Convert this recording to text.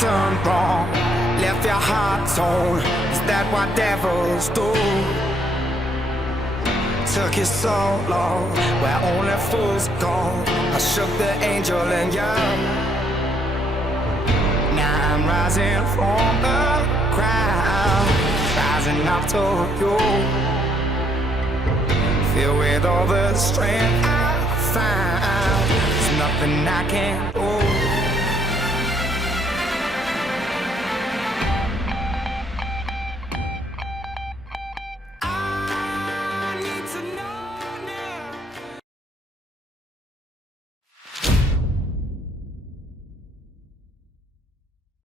done wrong? Left your heart torn. Is that what devils do? Took you so long, where only fools go. I shook the angel in you. Now I'm rising from the crowd, rising up to you. Filled with all the strength I found, there's nothing I can't do.